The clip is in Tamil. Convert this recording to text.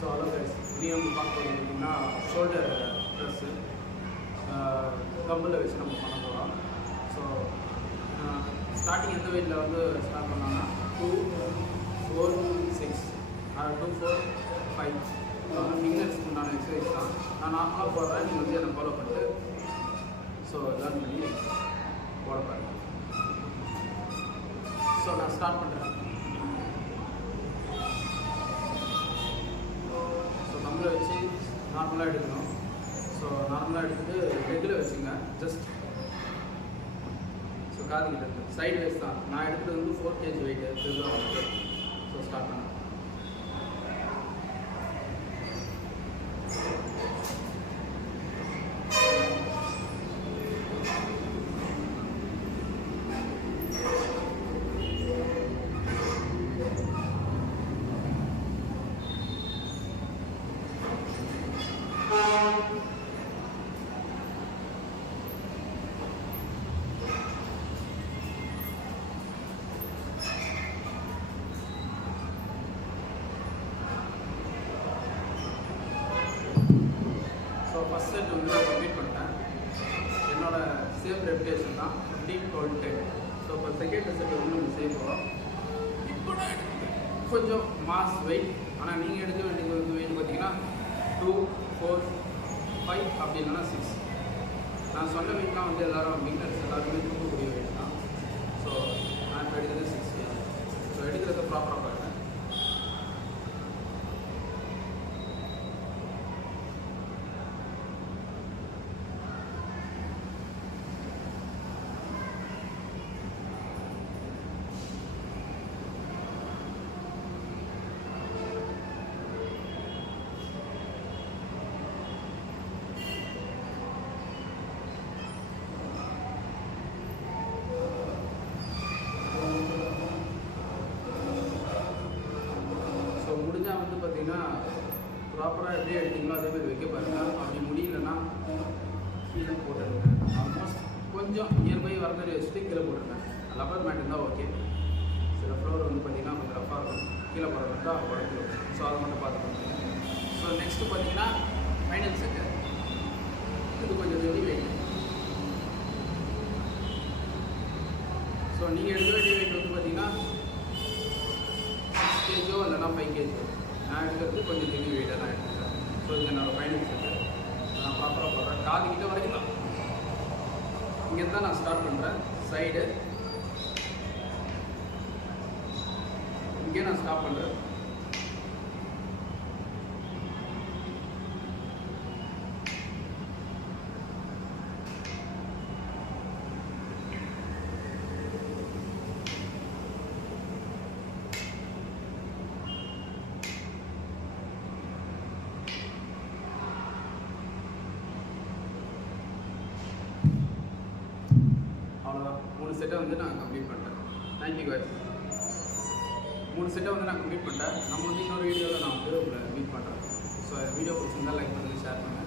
ஸோ அதான் கைஸ் இனி நம்ம பார்க்க பார்த்தீங்கன்னா ஷோல்டர் ப்ரெஸ்ஸு கம்பில் வச்சு நம்ம பண்ண போகிறோம். ஸோ ஸ்டார்டிங் எந்த வெயிட்டில் வந்து ஸ்டார்ட் பண்ணோன்னா 2, 4, 6 2, 4, 5 ஃபிங்கர்ஸ்க்கு உண்டான எக்ஸசைஸ் தான். நான் நார்மலாக போடுறேன், நீங்கள் வந்து அதை ஃபாலோ பண்ணிட்டு ஸோ லேர்ன் பண்ணி போட பாருங்கள். ஸோ நான் ஸ்டார்ட் பண்ணுறேன். ஸோ நம்மளை வச்சு நார்மலாக எடுக்கணும். ஸோ நார்மலாக எடுத்துகிட்டு லெக்கில் வச்சுங்க. ஜஸ்ட் ஸோ காதுகிட்ட இருக்குது சைடு வைஸ் தான். நான் எடுக்கிறது வந்து 4 kg வெயிட் இதுதான் வந்து. ஸோ ஸ்டார்ட் பண்ணேன். ஃபஸ்ட் செட் வந்து நான் கம்ப்ளீட் பண்ணிட்டேன். என்னோட சேம் ரெப்டேஷன் தான் 15, 12, 10. ஸோ இப்போ செகண்ட் செட் வந்து நம்ம செய்ய போகிறோம். இப்போ நான் கொஞ்சம் மாஸ் வெயிட், ஆனால் நீங்கள் எடுக்க வேண்டியது வெயிட் பார்த்தீங்கன்னா 2, 4, 5 அப்படி இல்லைன்னா 6. நான் சொன்ன வெயிட்லாம் வந்து எல்லோரும் பிகினர்ஸ் எல்லாருமே தூக்கக்கூடிய வெயிட் தான். ஸோ நான் இப்போ எடுக்கிறது 6 kg. ஸோ எடுக்கிறத ப்ராப்பராக பாருங்கள். முடிஞ்சால் வந்து பார்த்தீங்கன்னா ப்ராப்பராக எப்படி எடுத்தீங்களோ அதே மாதிரி வைக்க பாருங்கள். அப்படி முடியலன்னா கீழே போட்டுருங்க. ஆல்மோஸ்ட் கொஞ்சம் நியர்பை வர மாதிரி வச்சுட்டு கீழே போட்டுருங்க. ரப்பர் மேட் இருந்தால் ஓகே. சில ஃப்ளோர் வந்து பார்த்தீங்கன்னா கொஞ்சம் ரஃபாக இருக்கும், கீழே போடுறதுக்கா உடஞ்சிடும். ஸோ அதை மட்டும் பார்த்துக்கோங்க. ஸோ நெக்ஸ்ட்டு பார்த்தீங்கன்னா ஃபைனல் செட்டு. இது கொஞ்சம் ஹெவி வெயிட். ஸோ நீங்கள் எடுக்க வேண்டிய வெயிட் வந்து பார்த்தீங்கன்னா 6 kg இல்லைனா 5 kg. நான் எடுக்கிறது கொஞ்சம் ஹெவி வெயிட்டாக தான் எடுத்துக்கிறேன். ஸோ இது என்னோடய ஃபைனல் செட்டு. நான் ப்ராப்பராக போடுறேன். காதுகிட்ட வரைக்கும் தான். இங்கே தான் நான் ஸ்டார்ட் பண்ணுறேன். சைடு இங்கே நான் ஸ்டாப் பண்ணுறேன். அவ்வளோதான். 3 செட்டை வந்து நான் கம்ப்ளீட் பண்ணிட்டேன். Thank you guys. 3 செட்டை வந்து நான் கம்ப்ளீட் பண்ணிட்டேன். நம்ம வந்து இன்னொரு வீடியோவில் நான் வந்து உங்களை மீட் பண்ணுறேன். ஸோ வீடியோ பிடிச்சிருந்தால் லைக் பண்ணுங்கள், ஷேர் பண்ணுங்கள்.